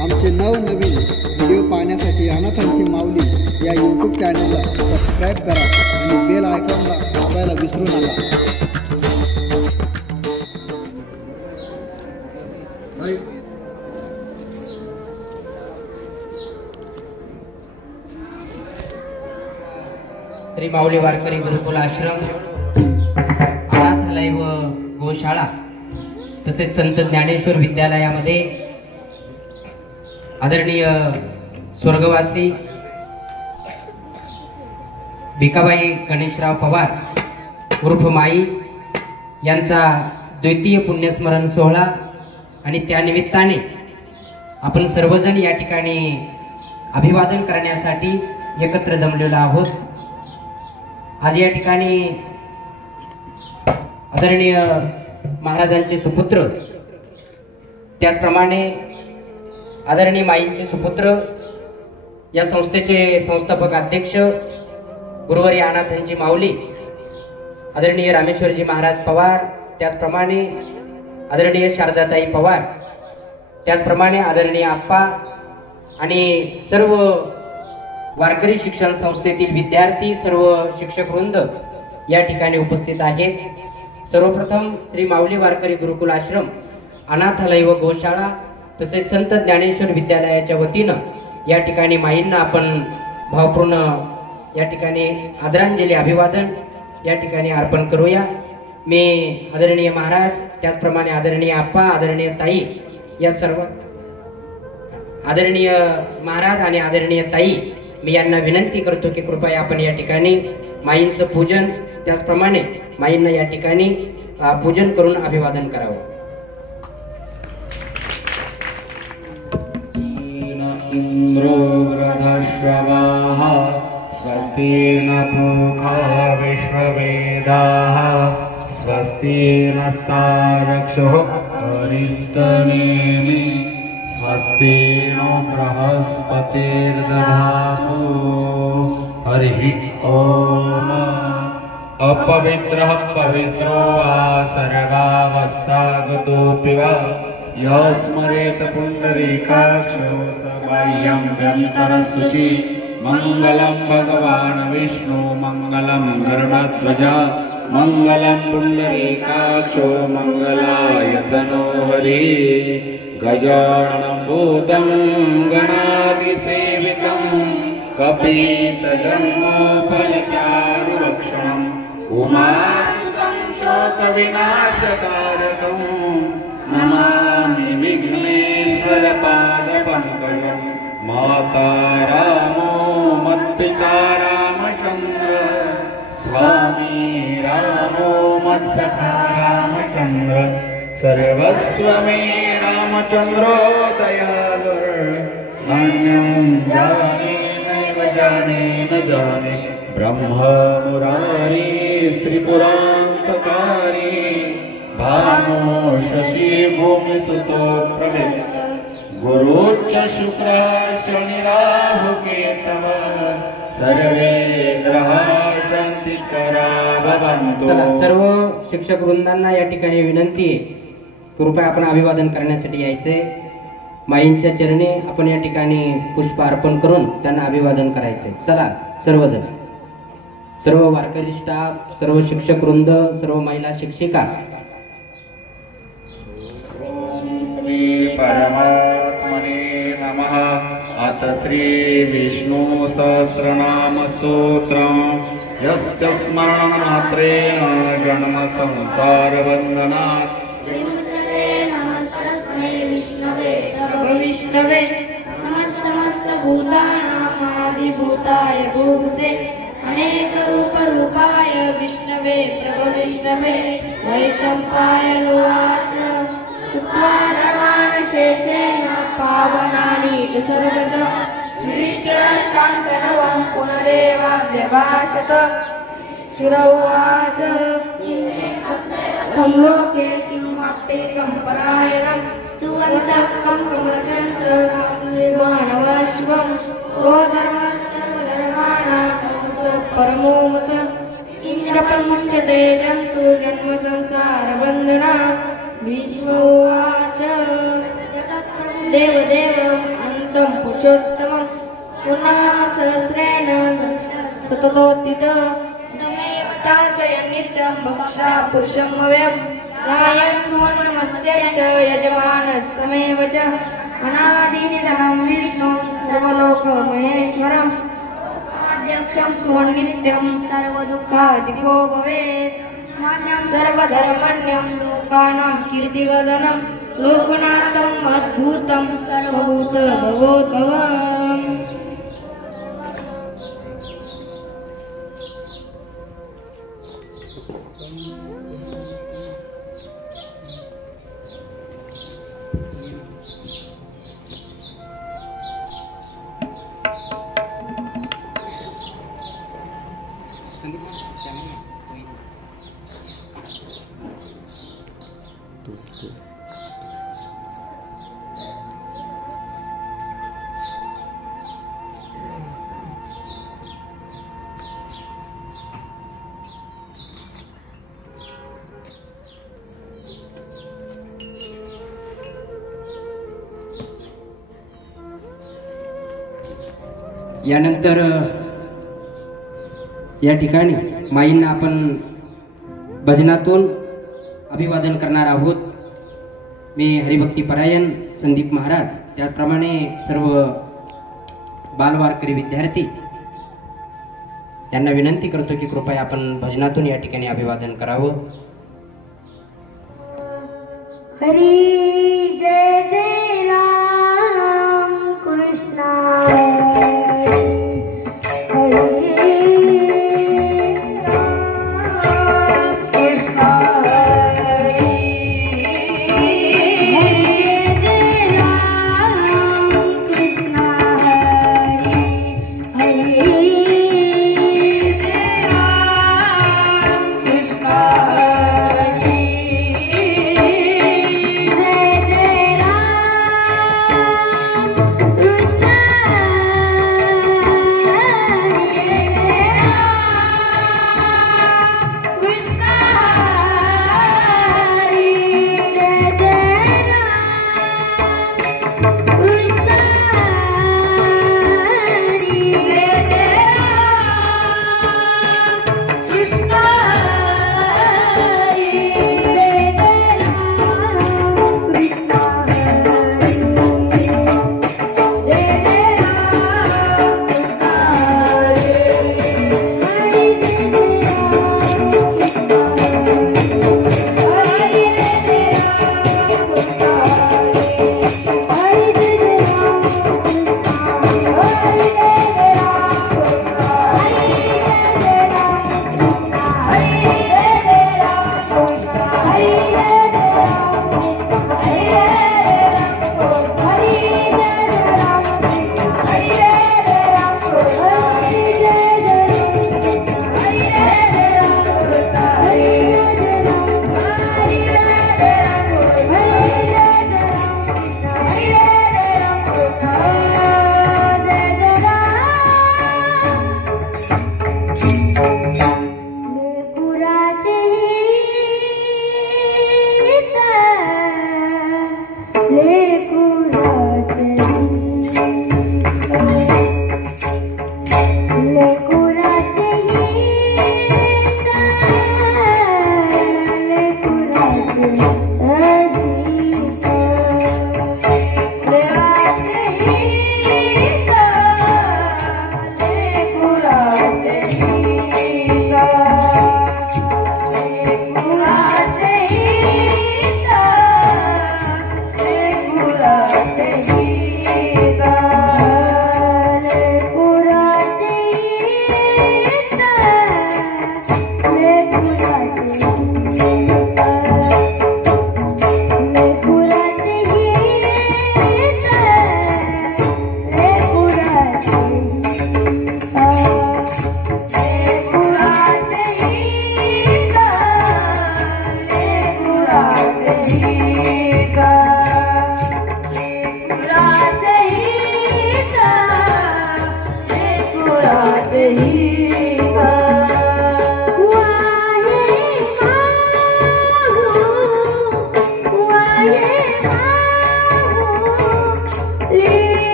आमचे नवनवीन व्हिडिओ पाहण्यासाठी अनाथांची माऊली या यूट्यूब चॅनलला सबस्क्राईब करा आणि बेल आयकॉनला दाबायला विसरू नका. श्री माऊली वारकरी गुरुकुल आश्रम, अनाथालय व गोशाळा तसेच संत ज्ञानेश्वर विद्यालयामध्ये आदरणीय स्वर्गवासी भिकाबाई गणेशराव पवार उर्फ माई यांचा द्वितीय पुण्यस्मरण सोहळा आणि त्यानिमित्ताने आपण सर्वजण या ठिकाणी अभिवादन करण्यासाठी एकत्र जमलेलो आहोत. आज या ठिकाणी आदरणीय महाराजांचे सुपुत्र, त्याचप्रमाणे आदरणीय माईंचे सुपुत्र, या संस्थेचे संस्थापक अध्यक्ष गुरुवारी अनाथांची माऊली आदरणीय रामेश्वरजी महाराज पवार, त्याचप्रमाणे आदरणीय शारदाताई पवार, त्याचप्रमाणे आदरणीय आप्पा आणि सर्व वारकरी शिक्षण संस्थेतील विद्यार्थी, सर्व शिक्षक वृंद या ठिकाणी उपस्थित आहेत. सर्वप्रथम श्री माऊली वारकरी गुरुकुल आश्रम, अनाथालय व गोशाळा तसेच संत ज्ञानेश्वर विद्यालयाच्या वतीनं या ठिकाणी माईंना आपण भावपूर्ण या ठिकाणी आदरांजली अभिवादन या ठिकाणी अर्पण करूया. मी आदरणीय महाराज, त्याचप्रमाणे आदरणीय आप्पा, आदरणीय ताई, या सर्व आदरणीय महाराज आणि आदरणीय ताई, मी यांना विनंती करतो की कृपया आपण या ठिकाणी माईंचं पूजन, त्याचप्रमाणे माईंना या ठिकाणी पूजन करून अभिवादन करावं. इंद्रो गृधश्रवाः स्वस्ति न पूषा विश्ववेदाः स्वस्ति नस्तारक्षो अरिष्टनेमि स्वस्ति नो बृहस्पतिर्दधातु. हरिः ओम. अपवित्रः पवित्रो वा सर्वावस्थागतोऽपि वा यस्मरेत पुण्डरीकाक्षो सबाह्यं व्यन्तरस्तुति. मंगलं भगवान् विष्णु मंगलं गरुडध्वजा मंगलं पुण्डरीकाक्षो मंगलायतनो हरि. गजाननं भूतं गणाधिसेवितं कपीतजन्मोपचारुभक्षणम् उमासुतं शोकविनाशकारकं नमामि विघ्नेश्वरपादपङ्कजम्. माता रामो मत्पिता रामचन्द्र स्वामी रामो मत्सखा रामचन्द्र सर्वस्व मे रामचन्द्रो दयालुर्. नान्यं जाने नैव जाने न जाने ब्रह्म मुरारी त्रिपुरान्तकारी भानो शशि भूमिसुतो प्रविष्ट गुरुश्च शुक्रः शनिराहु केतवः सर्वे ग्रहाः शान्तिकरा भवन्तु. सर्व शिक्षक वृंदांना या ठिकाणी विनंती आहे, कृपया आपण अभिवादन करण्यासाठी यायचे. माईंच्या चरणी आपण या ठिकाणी पुष्प अर्पण करून त्यांना अभिवादन करायचे. चला सर्वजण, सर्व वारकरी स्टाफ, सर्व शिक्षक वृंद, सर्व महिला शिक्षिका. श्री परमात्मने नमः. अथ श्री विष्णु सहस्रनाम स्तोत्रम् यस्य स्मरणमात्रेण जन्म संसार बन्धनात् विष्णवे समस्त भूतानामादिभूताय भूते अनेक रूपाय विष्णवे प्रभो विष्णवे वैशम्पायनोवाच शेषेण पावनानि सर्वदा विष्णुशान्तनवं पुनरेवाभ्यभाषत. सुरवाच तं लोके किमप्येकं परायणं सुवन्तकं कमलचन्द्रमानवाश्वं गोधर्मस्य परमो मत. इंद्रप्रमुञ्चते जन्तु जन्म संसार बन्धना. विश्ववाच देवदेवम् अनन्तं पुरुषोत्तमं पुनः सहस्रेण सततोत्थित नित्यं भक्षा पुरुषं व्ययं रायस्वनमस्य च यजमानस्तमेव च अनादिनिधनं विष्णुं सर्वलोकमहेश्वरम् अध्यक्षं सुनित्यं सर्वदुःखादिको भवेत् सर्वधर्मण्यं लोकानां कीर्तिवर्धनं लोकनाथम् अद्भुतं सर्वभूतभवोद्भवम् यानंतर या ठिकाणी माईंना आपण भजनातून अभिवादन करणार आहोत. मी हरिभक्ती परायण संदीप महाराज, त्याचप्रमाणे सर्व बालवारकरी विद्यार्थी यांना विनंती करतो की कृपया आपण भजनातून या ठिकाणी अभिवादन करावं. हरी जय जय राम कृष्णा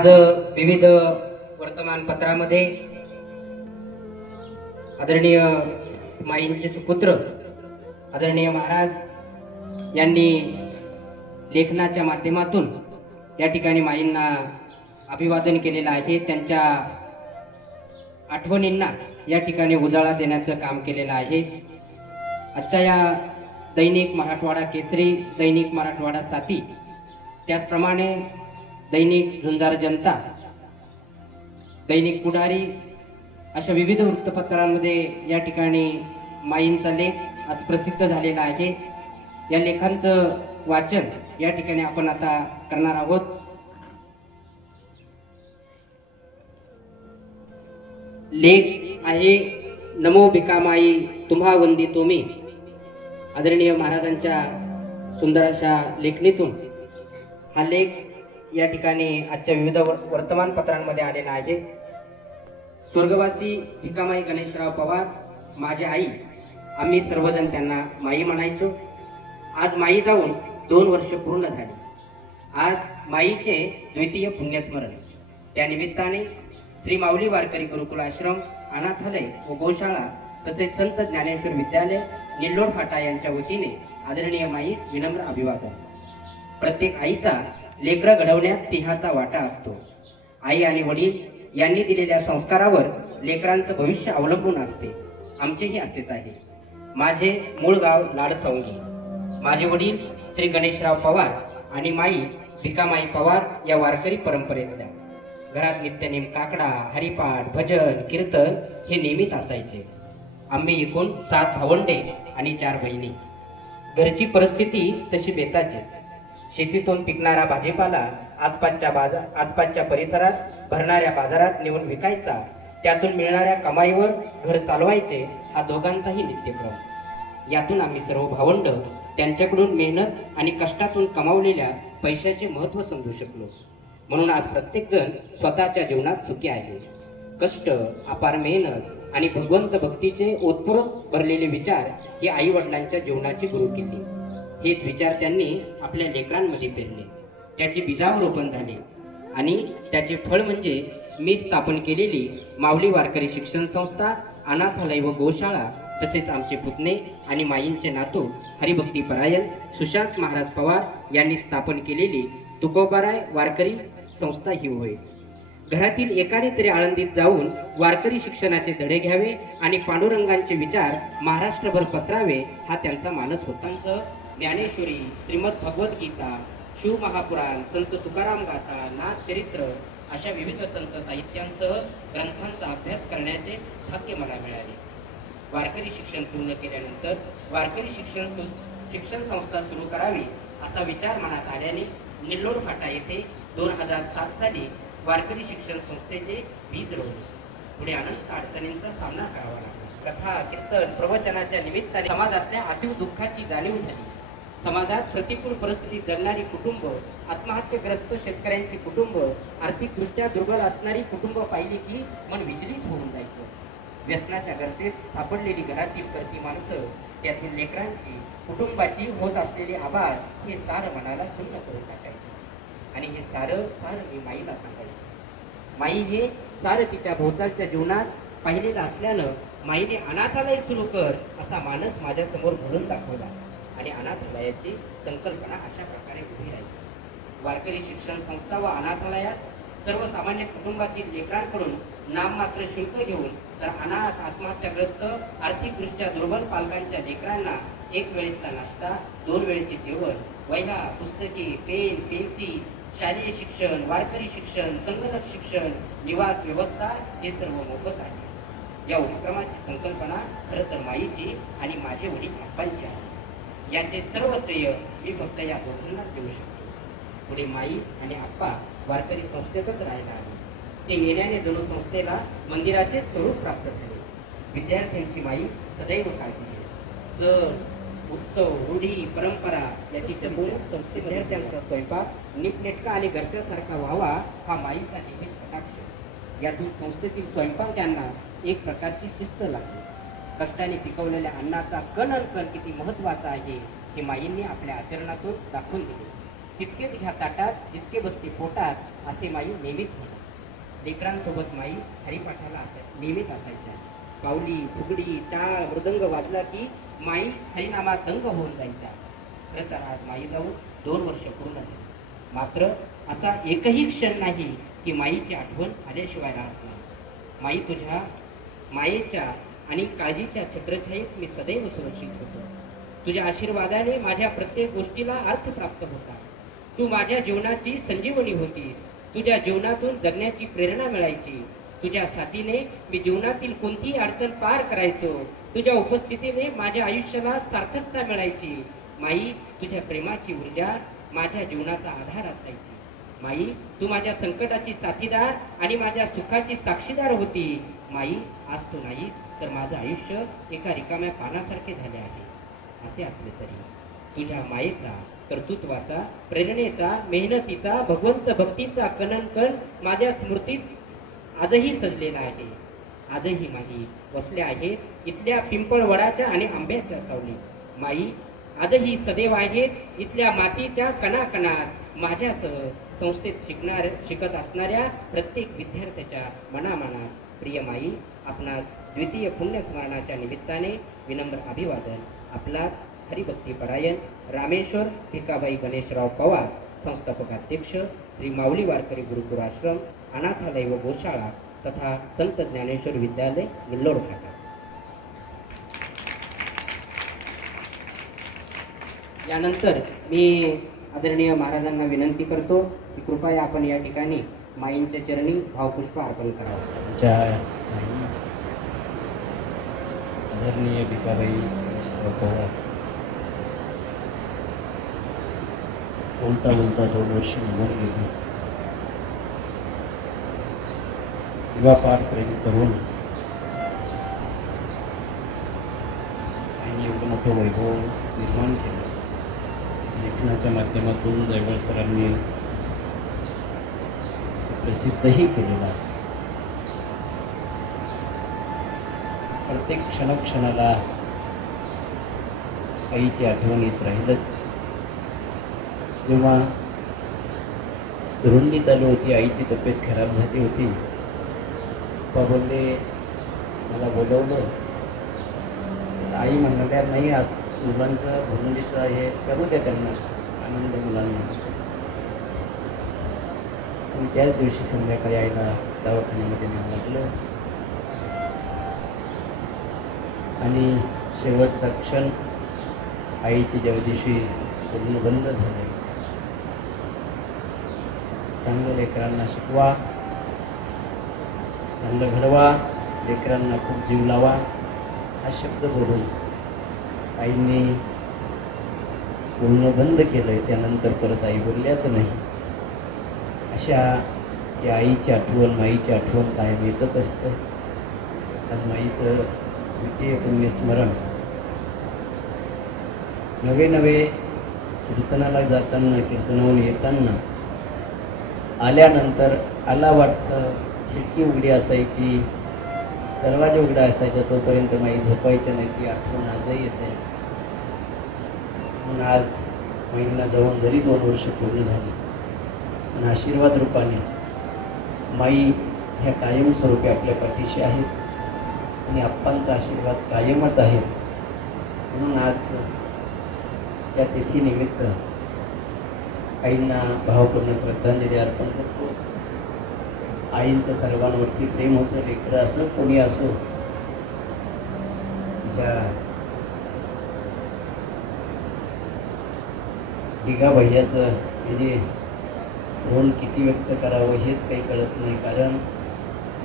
आज विविध वर्तमानपत्रामध्ये आदरणीय माईंचे सुपुत्र आदरणीय महाराज यांनी लेखनाच्या माध्यमातून या ठिकाणी माईंना अभिवादन केलेलं आहे. त्यांच्या आठवणींना या ठिकाणी उजाळा देण्याचं काम केलेलं आहे. आजच्या या दैनिक मराठवाडा केसरी, दैनिक मराठवाडा साथी, त्याचप्रमाणे दैनिक झुंजार जनता, दैनिक पुढारी अशा विविध वृत्तपत्रांमध्ये या ठिकाणी माईंचा लेख आज प्रसिद्ध झालेला आहे. या लेखांचं वाचन या ठिकाणी आपण आता करणार आहोत. लेख आहे नमो भिकामाई तुम्हा वंदितो मी. आदरणीय महाराजांच्या सुंदर अशा लेखणीतून हा लेख या ठिकाणी आजच्या विविध वर्तमानपत्रांमध्ये आलेला आहे. स्वर्गवासी भिकामाई गणेशराव पवार, माझी आई, आम्ही सर्वजण त्यांना माई म्हणायचो. आज माई जाऊन 2 वर्ष पूर्ण झाली. आज माईचे द्वितीय पुण्यस्मरण. त्या निमित्ताने श्री माऊली वारकरी गुरुकुल आश्रम, अनाथालय व गोशाळा तसेच संत ज्ञानेश्वर विद्यालय निल्लोड फाटा यांच्या वतीने आदरणीय माईस विनम्र अभिवादन. प्रत्येक आईचा लेकरं घडवण्यात सिंहाचा वाटा असतो. आई आणि वडील यांनी दिलेल्या संस्कारावर लेकरांचं भविष्य अवलंबून असते. आमचेही असेच आहे. माझे मूळ गाव लाडसवंगी. माझे वडील श्री गणेशराव पवार आणि माई भिकामाई पवार या वारकरी परंपरेतल्या. घरात नित्यनेम काकडा, हरिपाठ, भजन, कीर्तन हे नेहमीच असायचे. आम्ही एकूण 7 भावंडे आणि 4 बहिणी. घरची परिस्थिती तशी बेताची. शेतीतून पिकणारा भाजीपाला आसपासच्या परिसरात भरणाऱ्या बाजारात नेऊन विकायचा. त्यातून मिळणाऱ्या कमाईवर घर चालवायचे हा दोघांचाही नित्यक्रम. यातून आम्ही सर्व भावंड त्यांच्याकडून मेहनत आणि कष्टातून कमावलेल्या पैशाचे महत्त्व समजू शकलो. म्हणून आज प्रत्येक जण स्वतःच्या जीवनात सुखी आहे. कष्ट, अपार मेहनत आणि भगवंत भक्तीचे ओतप्रोत भरलेले विचार ही आई वडिलांच्या जीवनाची गुरुकिल्ली. हेच विचार त्यांनी आपल्या लेकरांमध्ये पेरले. त्याचे बीजारोपण झाले आणि त्याचे फळ म्हणजे मी स्थापन केलेली माऊली वारकरी शिक्षण संस्था, अनाथालय व गोशाळा, तसेच आमचे पुतणे आणि माईंचे नातू हरिभक्ती परायण सुशांत महाराज पवार यांनी स्थापन केलेली तुकोबाराय वारकरी संस्था ही होय. घरातील एकाने तरी आळंदीत जाऊन वारकरी शिक्षणाचे धडे घ्यावे आणि पांडुरंगांचे विचार महाराष्ट्रभर पसरावे हा त्यांचा मानस होता. ज्ञानेश्वरी, श्रीमद भगवद्गीता, शिव महापुराण, संत तुकाराम गाथा, नाथ चरित्र अशा विविध संत साहित्यांसह ग्रंथांचा अभ्यास करण्याचे भाग्य मला मिळाले. वारकरी शिक्षण पूर्ण केल्यानंतर वारकरी शिक्षण संस्था सुरू करावी असा विचार मनात आल्याने निल्लोड फाटा येथे 2007 साली वारकरी शिक्षण संस्थेचे बीज रोवले. पुढे अनंत अडचणींचा सामना करावा लागला. कथा, कीर्तन, प्रवचनाच्या निमित्ताने समाजातल्या अतीव दुःखाची जाणीव झाली. समाजात प्रतिकूल परिस्थितीत जगणारी कुटुंब, आत्महत्येग्रस्त शेतकऱ्यांची कुटुंब, आर्थिकदृष्ट्या दुर्बल असणारी कुटुंब पाहिली की मन विचलित होऊन जायचं. व्यसनाच्या गर्तेत सापडलेली घरातील करती माणसं, त्यातील लेकरांची, कुटुंबाची होत असलेली आभार हे सारं मनाला शून्य करून टाकायचे. आणि हे सारं मी माईला सांगायचे. माई हे सारं तिच्या भोवतालच्या जीवनात पाहिलेलं असल्यानं माईने अनाथालय सुरू कर असा मानस माझ्यासमोर घडून दाखवला आणि अनाथालयाची संकल्पना अशा प्रकारे उभी राहिली. वारकरी शिक्षण संस्था व अनाथालयात सर्वसामान्य कुटुंबातील लेकरांकडून नाममात्र शुल्क घेऊन तर अनाथ, आत्महत्याग्रस्त, आर्थिकदृष्ट्या दुर्बल पालकांच्या लेकरांना 1 वेळेचा नाश्ता, 2 वेळेचे जेवण, वह्या, पुस्तके, पेन, पेन्सिल, शालेय शिक्षण, वारकरी शिक्षण, संगणक शिक्षण, निवास व्यवस्था हे सर्व मोफत आहे. या उपक्रमाची संकल्पना खरं तर माईची आणि माझे वडील आप्पांची आहे. याचे सर्व श्रेय मी फक्त या दोघांना देऊ शकतो. पुढे माई आणि आप्पा वारकरी संस्थेतच राहायला आले. ते येण्याने जणू संस्थेला मंदिराचे स्वरूप प्राप्त झाले. विद्यार्थ्यांची माई सदैव काळजी घेते. सण, उत्सव, रूढी, परंपरा याची जपून संस्थे विद्यार्थ्यांचा स्वयंपाक नीटनेटका आणि घरच्यासारखा व्हावा हा माईचा नेहमी कटाक्ष. यातून संस्थेतील स्वयंपाक्यांना एक प्रकारची शिस्त लागते. कष्टाने पिकवलेल्या अन्नाचा कण किती महत्वाचा आहे हे माईंनी आपल्या आचरणातून दाखवून दिले. तितकेच घ्या ताटात जितके बसते पोटात असे माई नेहमीच म्हणत. लेकरांसोबत माई हरिपाठाला नेहमीच असायच्या. पावली फुगडी टाळ मृदंग वाजला की माई हरिनामात दंग होऊन जायच्या. खरं तर आज माई जाऊन 2 वर्ष पूर्ण झाली. मात्र असा एकही क्षण नाही की माईची आठवण आल्याशिवाय राहत नाही. माई तुझ्या मायेच्या आणि काळजीच्या छत्रछायेत मी सदैव सुरक्षित होतो. तुझ्या आशीर्वादाने माझ्या प्रत्येक गोष्टीला अर्थ प्राप्त होता. तू माझ्या जीवनाची संजीवनी होती. तुझ्या जीवनातून जगण्याची प्रेरणा मिळायची. तुझ्या साथीने मी जीवनातील कोणतीही अडचण पार करायचो. तुझ्या उपस्थितीने माझ्या आयुष्याला सार्थकता मिळायची. माई तुझ्या प्रेमाची ऊर्जा माझ्या जीवनाचा आधार असायची. माई तू माझ्या संकटाची साथीदार आणि माझ्या सुखाची साक्षीदार होती. माई आज तू नाही तर माझं आयुष्य एका रिकाम्या पानासारखे झाले आहे. असे असले तरी तुझ्या मायेचा, कर्तृत्वाचा, प्रेरणेचा, मेहनतीचा, भगवंत भक्तीचा कणकण माझ्या स्मृतीत आजही सजलेला आहे. आजही माई वसल्या आहेत इथल्या पिंपळवडाच्या आणि आंब्याच्या सावली. माई आजही सदैव आहेत इथल्या मातीच्या कणाकणात. माझ्यासह संस्थेत शिकत असणाऱ्या प्रत्येक विद्यार्थ्याच्या मनामनात. प्रिय माई, आपणास द्वितीय पुण्यस्मरणाच्या निमित्ताने विनम्र अभिवादन. आपला हरिभक्ती परायण रामेश्वर भिकाबाई गणेशराव पवार, संस्थापक अध्यक्ष, श्री माऊली वारकरी गुरुकुळ आश्रम, अनाथालय व गोशाळा तथा संत ज्ञानेश्वर विद्यालय निल्लोड फाटा. यानंतर मी आदरणीय महाराजांना विनंती करतो की कृपया आपण या ठिकाणी माईंच्या चरणी भावपुष्प अर्पण करावं. जय आदरणीय भिकाबाई पवार, बोलता बोलता 2 वर्ष निघून गेली. पार प्रेम करून आणि एवढं मोठं वैभव निर्माण केलं. लेखनाच्या माध्यमातून जयवळ सरांनी प्रसिद्धही केलेला. प्रत्येक क्षणाला आईची आठवण येत राहिलंच. जेव्हा रुंदी चालू होती, आईची तब्येत खराब झाली होती, पप्पा बोलले मला बोलवलं. आई म्हणल्या नाही, आज मुलांचं भरुंडीचं हे करू द्या, त्यांना आनंद मुलांना. पण त्याच दिवशी संध्याकाळी आईला दवाखान्यामध्ये न्यावं लागलं आणि शेवटचा क्षण आईची ज्या दिवशी पूर्ण बंद झाले. चांगलं लेकरांना शिकवा, चांगलं घडवा, लेकरांना खूप जीव लावा हा शब्द बोलून आईने बोलणं बंद केलंय. त्यानंतर परत आई बोलल्याच नाही. अशा या आईची आठवण, माईची आठवण कायम येतच असतं. आज माईचं द्वितीय पुण्यस्मरण. नवे नवे कीर्तनाला जाताना, कीर्तनावरून येताना, आल्यानंतर आला वाटतं खिडकी उघडी असायची, दरवाजा उघडा असायचा, तोपर्यंत माई झोपायचं नाही. ती आठवण आजही येते. म्हणून आज माईंना जाऊन जरी 2 वर्ष पूर्ण झाली, पण आशीर्वाद रूपाने माई ह्या कायमस्वरूपी आपल्या पाठीशी आहेत आणि आप्पांचा आशीर्वाद कायमच आहे. म्हणून आज त्या तिथीनिमित्त आईंना भावपूर्ण श्रद्धांजली अर्पण करतो. आईंचं सर्वांवरती प्रेम होतं. लेकरं असो कोणी असो, त्या भिगा भैयाचं हे जे ऋण किती व्यक्त करावं हेच काही कळत नाही. कारण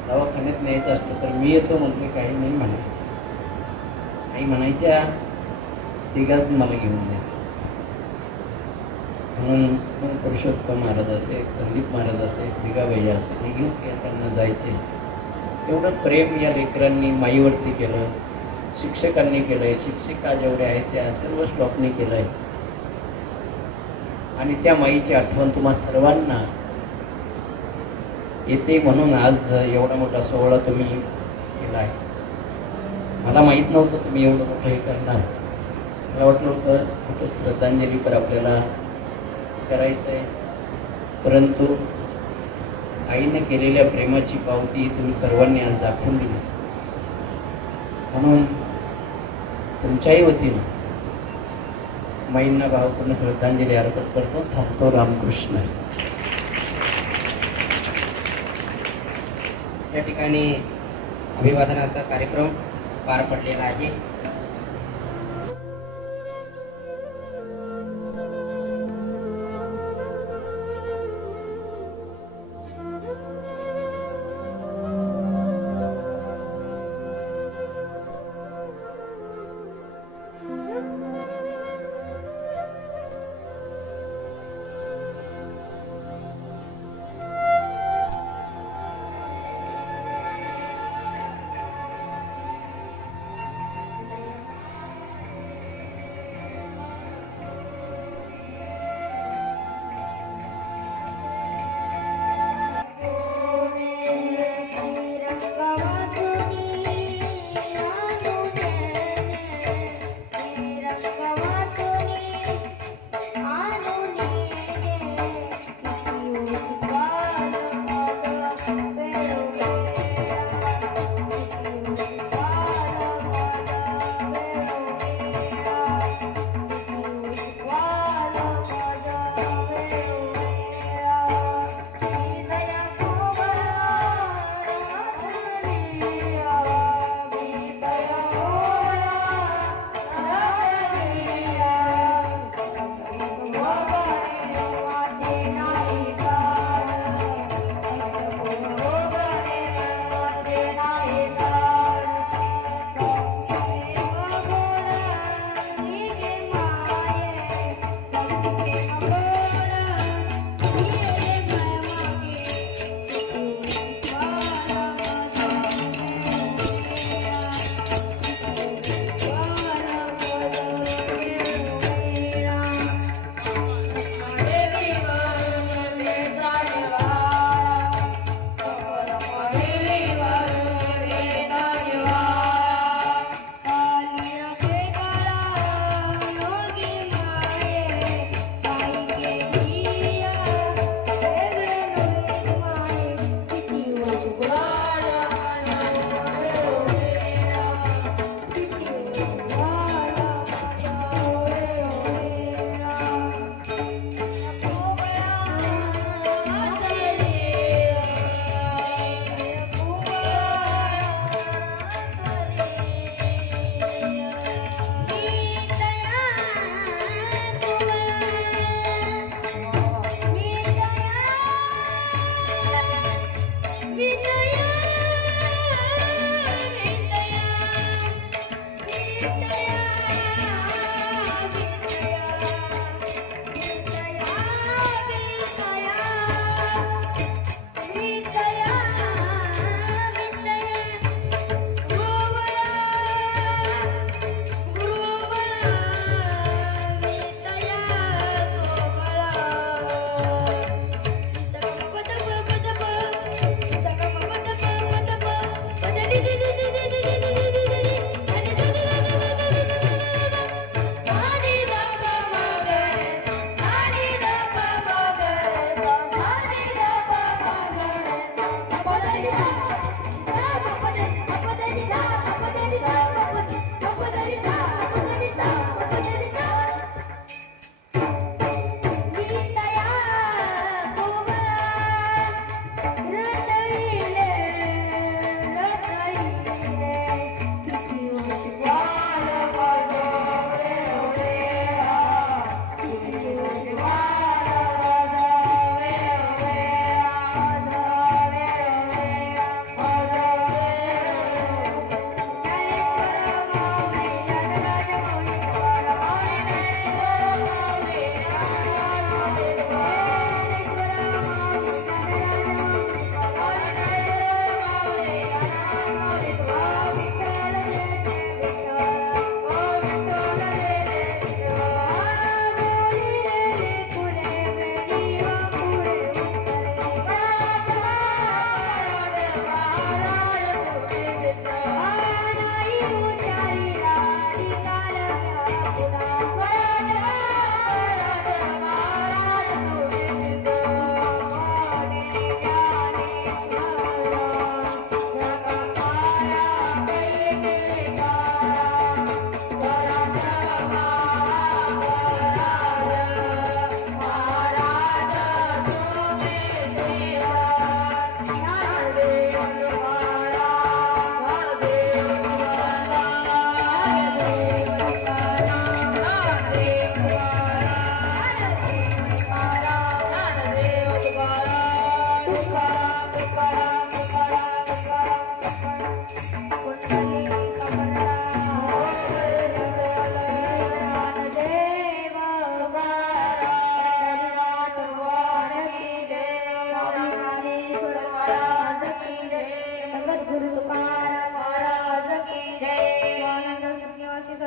दवाखान्यात न्यायचं असतं तर मी येतो म्हटले, काही नाही म्हणे. आई म्हणायच्या तिघाच मला घेऊन द्या. म्हणून पुरुषोत्तम महाराज असे, संदीप महाराज असे, भिगाबाई असे, हे घेऊन त्यांना जायचे. एवढं प्रेम या लेकरांनी माईवरती केलं, शिक्षकांनी केलंय, शिक्षिका जेवढ्या आहेत त्या सर्व स्टॉपनी केलंय. आणि त्या माईची आठवण तुम्हा सर्वांना येते. म्हणून आज एवढा मोठा सोहळा तुम्ही केला आहे. मला माहीत नव्हतं तुम्ही एवढं मोठं हे करणार. मला वाटलं होतं कुठं श्रद्धांजली पर आपल्याला करायचं आहे, परंतु आईने केलेल्या प्रेमाची पावती तुम्ही सर्वांनी आज दाखवून दिली. म्हणून तुमच्याही वतीनं माईंना भावपूर्ण श्रद्धांजली अर्पण करतो. थांबतो. रामकृष्ण. या ठिकाणी अभिवादनाचा कार्यक्रम पार पडलेला आहे.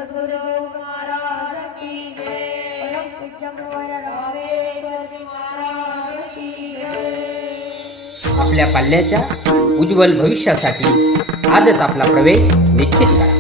सद्गुरुदेव महाराज की जय. परम पूज्य गुरुवर रामेश्वरजी महाराज की जय. आपल्या पाल्याच्या उज्ज्वल भविष्यासाठी आजच आपला प्रवेश निश्चित करा.